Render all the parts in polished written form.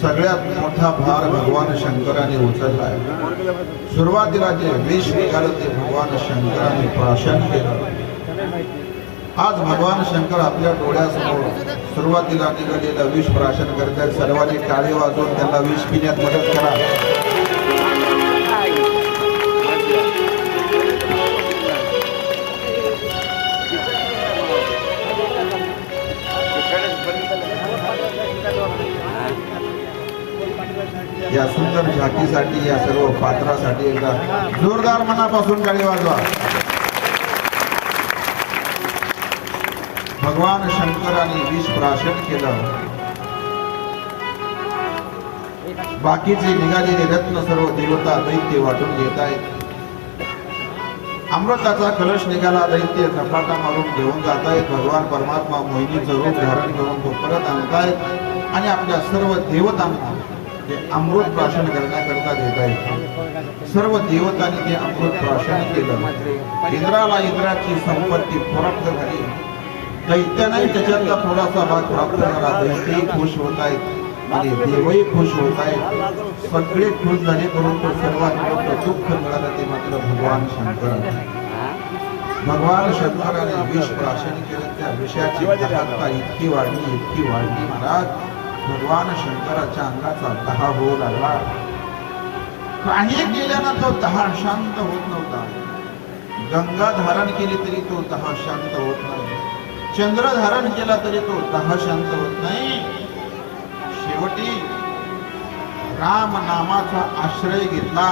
सगळ्यात मोठा भार भगवान शंकराने उचललाय। सुरुवातीला जे विष निघालं ते भगवान शंकराने प्राशन केलं। आज भगवान शंकर आपल्या डोळ्यासमोर सुरुवातीला निघालेलं विष प्राशन करतात। सर्वांनी टाळी वाजवून त्यांना विष पिण्यात मदत करा। या सुंदर झाकीसाठी, या सर्व पात्रासाठी एकदा जोरदार मनापासून टाळी वाजवा। भगवान शंकराने विष प्राशन केलं। बाकीचे निघालेले रत्न सर्व देवता दैत्य वाटून घेत आहेत। अमृताचा कलश निघाला, दैत्य झपाटा मारून घेऊन जात आहेत। भगवान परमात्मा मोहिनीचं रूप धारण करून तो परत आणतायत आणि आपल्या सर्व देवतांना अमृत प्राशन करण्याकरता देत आहेत। सर्व देवतांनी ते अमृत प्राशन केलं। इंद्राला इंद्राची संपत्ती प्राप्त झाली। दैत्याने त्याच्यातला थोडासा भाग प्राप्त झाला। दैत्यही खुश होत आहेत आणि देवही खुश होत आहेत। सगळे खुश झाले, परंतु सर्वात मोठं दुःख मिळालं ते मात्र भगवान शंकर। भगवान शंकराने विष प्राशन केलं। त्या विषयाची दाहकता इतकी वाढली महाराज, भगवान शंकराच्या अंगाचा दहा होऊ लागला। काही केल्यानं तो दहा शांत होत नव्हता। गंगा धारण केली तरी तो दहा शांत होत नाही। चंद्र धारण केला तरी तो दहा शांत होत नाही। शेवटी राम नामाचा आश्रय घेतला।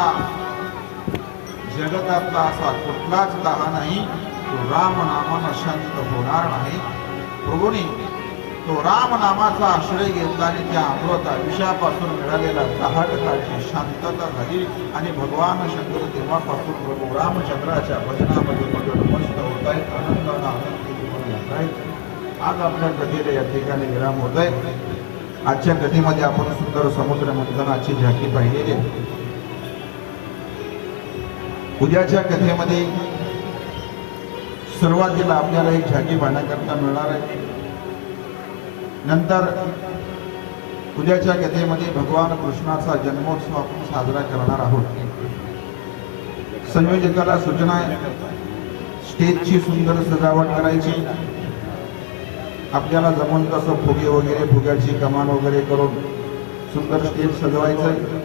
जगतातला असा कुठलाच दहा नाही तो राम नामानं शांत होणार नाही। प्रभूने तो राम नामाचा आश्रय घेतला आणि त्या अमृता विषयापासून मिळालेला 10% शांतता झाली आणि भगवान शंकर तेव्हापासून प्रभू रामचंद्राच्या भजनामध्ये मस्त होत आहेत, आनंदाने आनंद घेऊन जात आहेत। आज आपल्या कथेला या ठिकाणी विराम होत आहे. आजच्या कथेमध्ये आपण सुंदर समुद्र मंथनाची झाकी पाहिलेली आहे. उद्याच्या कथेमध्ये सुरुवातीला आपल्याला एक झाकी पाहण्याकरता मिळणार आहे. नंतर उद्याच्या कथेमध्ये भगवान कृष्णाचा जन्मोत्सव आपण साजरा करणार आहोत. संयोजकाला सूचना आहे, स्टेजची सुंदर सजावट करायची. आपल्याला जमून तसं फुगे वगैरे, फुग्याची कमान वगैरे करून सुंदर स्टेज सजवायचं.